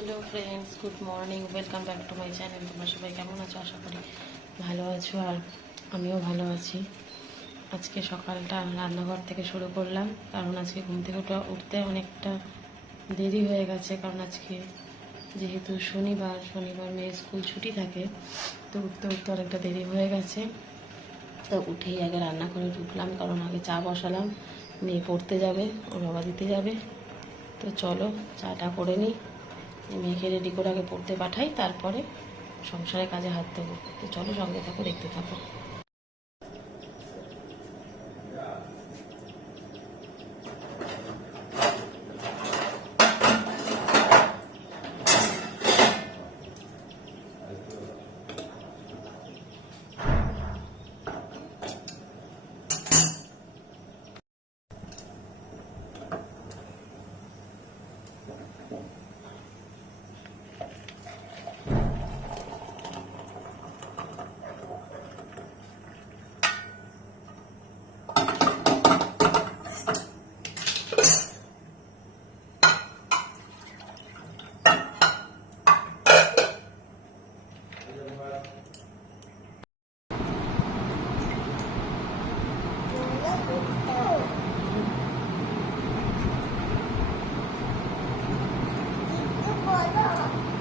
Hello friends, good morning, welcome back to my channel. তোমরা সবাই কেমন আছো? আশা করি ভালো আছো, আর আমিও ভালো আছি। আজকে সকালটা রান্নাঘর থেকে শুরু করলাম, কারণ আজকে ঘুম থেকে উঠতে অনেকটা দেরি হয়ে গেছে। কারণ আজকে যেহেতু শনিবার মেয়ের স্কুল ছুটি থাকে, তো উঠতে উঠতে অনেকটা দেরি হয়ে গেছে। তো উঠেই আগে রান্না করে ঢুকলাম, কারণ আগে চা বসালাম। মেয়ে পড়তে যাবে, ওর বাবা দিতে যাবে। তো চলো চাটা করে নিই, মেয়েকে রেডি করে আগে পড়তে পাঠাই, তারপরে সংসারের কাজে হাত দেবো। তো চলো সঙ্গে থাকো, দেখতে থাকো।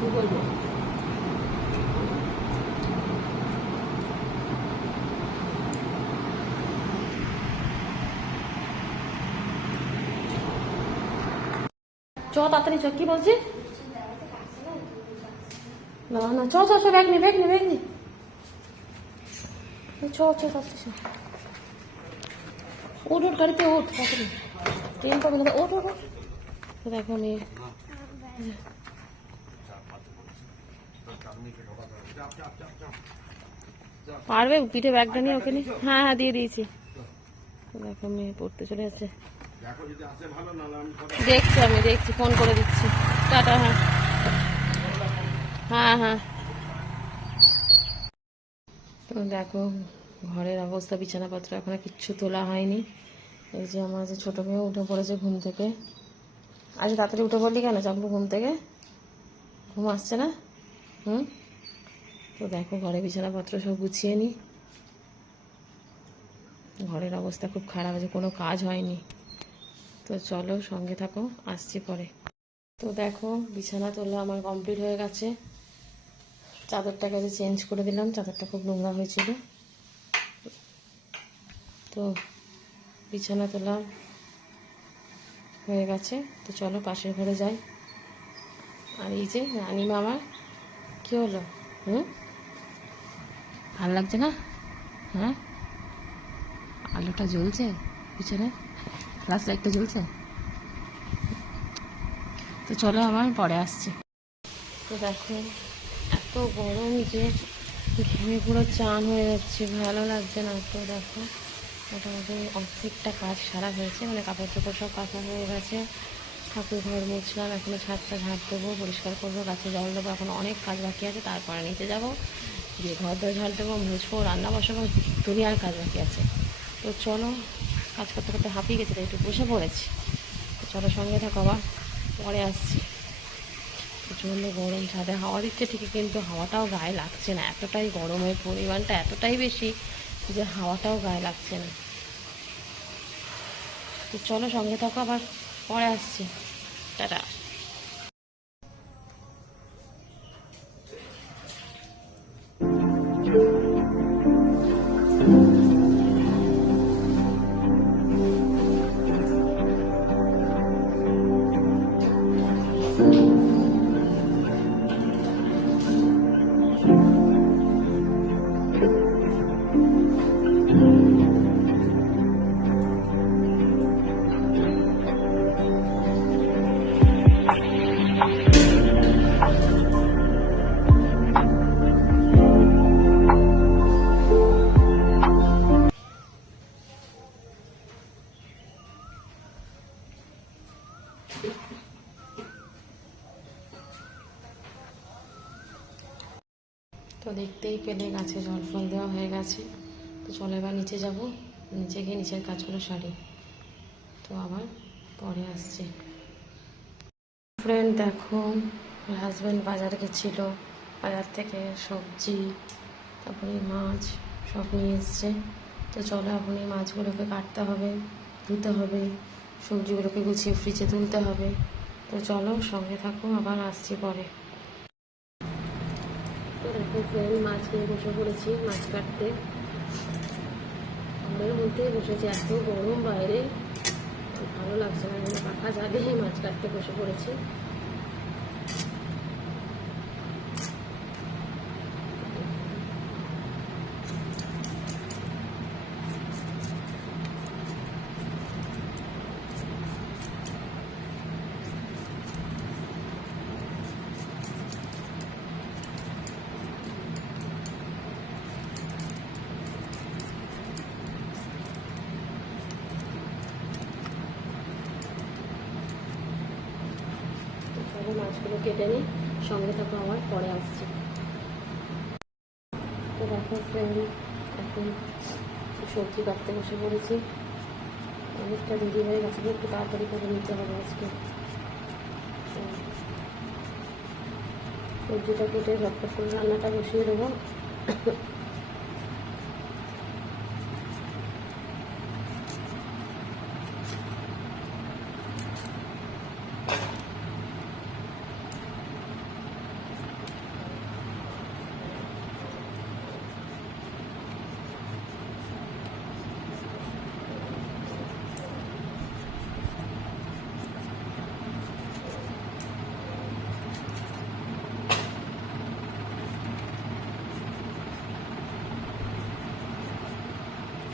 কি বলবো? চ তাড়াতাড়ি চ, কি বলছিস? না না, চ চ চ, ব্যাগ নে, চ চ তাড়াতাড়ি। উঠ উঠ, গাড়িতে উঠ তাড়াতাড়ি, ট্রেন পাবে না। ওঠ ওঠ ওঠ। তো দেখো মেয়ে পারবে, পিঠে ব্যাগটা নিয়ে ওকে নিয়ে। হ্যাঁ হ্যাঁ, দিয়ে দিয়েছি। দেখো মেয়ে পড়তে চলে যাচ্ছে। দেখছি, ফোন করে দিচ্ছি। টাটা। হ্যাঁ হ্যাঁ হ্যাঁ। তো দেখো ঘরের অবস্থা, বিছানাপত্র এখনো কিচ্ছু তোলা হয়নি। এই যে আমার যে ছোটো মেয়ে উঠে পড়েছে ঘুম থেকে। আজ তাড়াতাড়ি উঠে পড়লি কেন চাপবো ঘুম থেকে? ঘুম আসছে না? হুম। তো দেখো ঘরে বিছানাপত্র সব গুছিয়ে নিই। ঘরের অবস্থা খুব খারাপ আছে, কোনো কাজ হয়নি। তো চলো সঙ্গে থাকো, আসছি পরে। তো দেখো বিছানা তোলা আমার কমপ্লিট হয়ে গেছে। চাদরটাকে চেঞ্জ করে দিলাম, চাদরটা খুব নোংরা হয়েছিল। তো বিছানা তোলা হয়ে গেছে। তো চলো পাশের ঘরে যাই। আর এই যে রানিমা আমার, কী হলো? ভালো লাগছে না? হ্যাঁ, আলোটা জ্বলছে পিছনে, ফ্ল্যাশ লাইটটা জ্বলছে। তো চলো আমার পরে আসছি। তো দেখো এত গরম যে ঘেমে পুরো চান হয়ে যাচ্ছে, ভালো লাগছে না। তো দেখো মোটামুটি অর্ধেকটা কাজ সারা হয়েছে, মানে কাপড় চোপড় সব কাঁচা হয়ে গেছে। ঠাকুর ঘর মুছলাম, এখনও ছাদটা ঝাঁট দেবো, পরিষ্কার করবো, গাছে জল দেবো। এখন অনেক কাজ বাকি আছে, তারপরে নিচে যাবো, গিয়ে ঘর দর ঝাঁট দেবো, মুছবো, রান্না বসাবো, দুনিয়ার কাজ বাকি আছে। তো চলো, কাজ করতে করতে হাঁপিয়ে গেছে, তাই একটু বসে পড়েছি। তো চলো সঙ্গে থাকো, আবার পরে আসছি। প্রচণ্ড গরম, ছাদে হাওয়া দিচ্ছে ঠিকই, কিন্তু হাওয়াটাও গায়ে লাগছে না। এতটাই গরমের পরিমাণটা এতটাই বেশি যে হাওয়াটাও গায়ে লাগছে না। তো চলো সঙ্গে থাকো, আবার পরে আসছি। টাটা। তো দেখতেই পেলে গাছে জল ফল দেওয়া হয়ে গেছে। তো চলো এবার নিচে যাব, নিচে গিয়ে নিচের কাজগুলো সারি। তো আবার পরে আসছি। ফ্রেন্ড দেখো হাজব্যান্ড বাজারে গেছিল, বাজার থেকে সবজি তারপরে মাছ সব নিয়ে এসছে। তো চলো এখন এই মাছগুলোকে কাটতে হবে, ধুতে হবে, সবজিগুলোকে গুছিয়ে ফ্রিজে তুলতে হবে। তো চলো সঙ্গে থাকো, আবার আসছি পরে। তো দেখো ফ্রেন্ড, মাছ নিয়ে বসে পড়েছি মাছ কাটতে। ঘরের মধ্যেই বসেছি, এত গরম বাইরে, ভালো লাগছে না, এখানে পাখা জ্বালিয়ে মাছ কাটতে বসে পড়েছি। চলো মাছগুলো কেটে নিই, সঙ্গে থাকো, আমার পরে আসছি। তো দেখো ফ্রেন্ড, এখন সবজি কাটতে বসে পড়েছি। অনেকটা দেরি হয়ে গেছে, একটু তাড়াতাড়ি করে নিতে হবে আজকে। সবজিটা কেটে ঝটপট করে রান্নাটা বসিয়ে দেবো।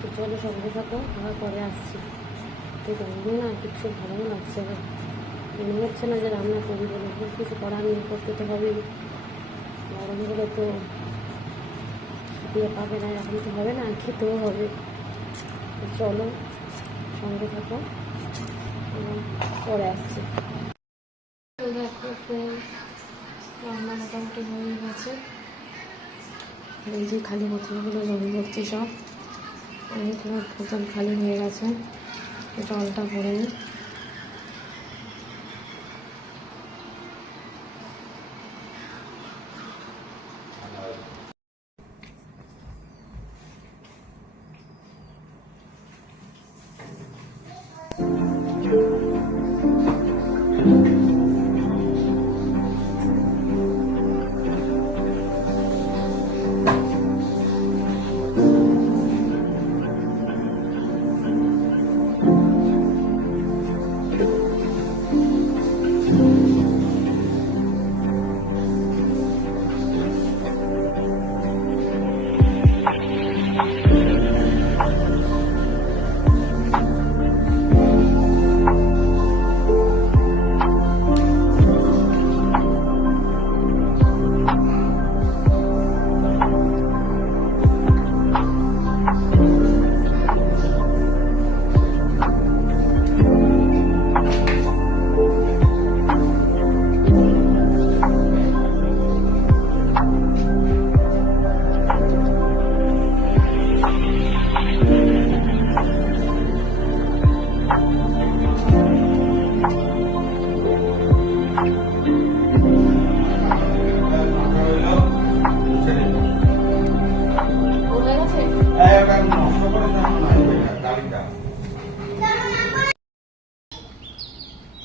তো চলো সঙ্গে থাকো, আবার পরে আসছি। তো গরমে না কিছু ভালো লাগছে না, মনে হচ্ছে না যে রান্না করি বলে, কিছু করার নেই, করতে তো হবেই। গরম হলে তো শুকিয়ে পাবে না, এখন তো হবে না, খেতেও হবে। তো চলো সঙ্গে থাকো, এবং পরে আসছি। তো দেখো রান্না মোটামুটি হয়ে গেছে। এই যে খালি বোতলগুলো জল ভর্তি, সব অনেকগুলো বোতল খালি হয়ে গেছে, জলটা ভরে নিই।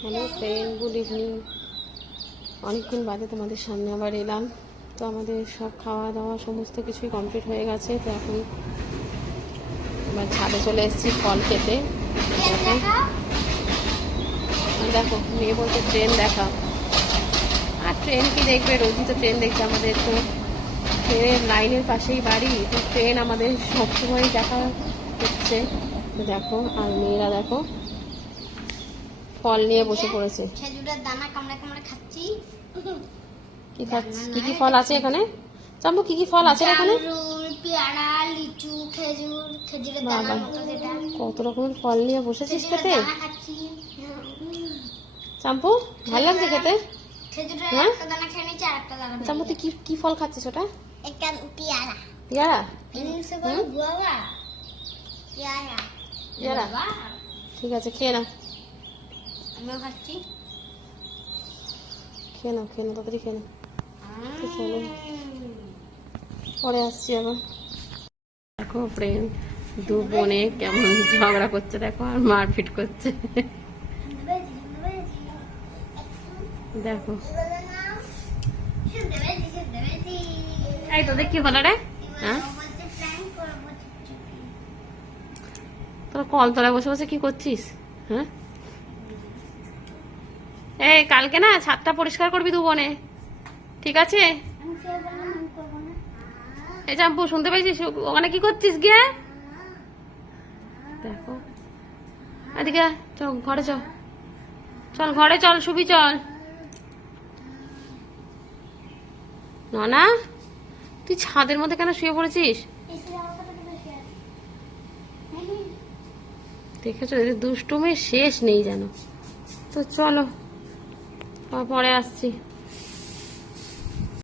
Hello friend, good evening. অনেকক্ষণ বাদে তোমাদের সামনে আবার এলাম। তো আমাদের সব খাওয়া দাওয়া সমস্ত কিছুই কমপ্লিট হয়ে গেছে। তো এখন এবার ছাদে চলে এসেছি ফল খেতে। দেখো মেয়ে বলতে ট্রেন দেখা, আর ট্রেন কি দেখবে, রোজই তো ট্রেন দেখছে। আমাদের তো ট্রেনের লাইনের পাশেই বাড়ি, তো ট্রেন আমাদের সবসময় দেখা হচ্ছে। তো দেখো, আর মেয়েরা দেখো ফল নিয়ে বসে পড়েছে। খেজুরের দানা কামড়ে কামড়ে খাচ্ছি। কি খাচ্ছি? কি কি ফল আছে এখানে? চাম্পু, কি কি ফল আছে এখানে? পেয়ারা, লিচু, খেজুর, খেজুরের দানা মতো যেটা। কত রকমের ফল নিয়ে বসেছিস খেতে। দানা খাচ্ছি। চাম্পু, ভালো লাগছে খেতে? খেজুরের হ্যাঁ? একটা দানা খেয়ে নিচ্ছি, আর একটা দানা। চাম্পু, তুই কি কি ফল খাচ্ছিস ওটা? একটা পেয়ারা। পেয়ারা? ইংলিশে বলে গুয়াভা। পেয়ারা। পেয়ারা? ঠিক আছে, খেয়ে না। আমিও খাচ্ছি। খেয়ে নাও তাড়াতাড়ি খেয়ে নাও। তো চলো পরে আসছি আবার। দেখো ফ্রেন্ড, দু বোনে কেমন ঝগড়া করছে দেখো, আর মারপিট করছে। দেখো এই তোদের কি হলো রে? হ্যাঁ, তোরা কলতলায় বসে বসে কি করছিস? হ্যাঁ, এই কালকে না ছাদটা পরিষ্কার করবি দু বোনে, ঠিক আছে? এই চাম্পু শুনতে পেয়েছিস? ওখানে কি করছিস গিয়ে? দেখো এদিকে চল, ঘরে চল, চল ঘরে চল, শুবি চল। না তুই ছাদের মধ্যে কেন শুয়ে পড়েছিস? দেখেছো, এদের দুষ্টুমির শেষ নেই যেন। তো চলো পরে আসছি।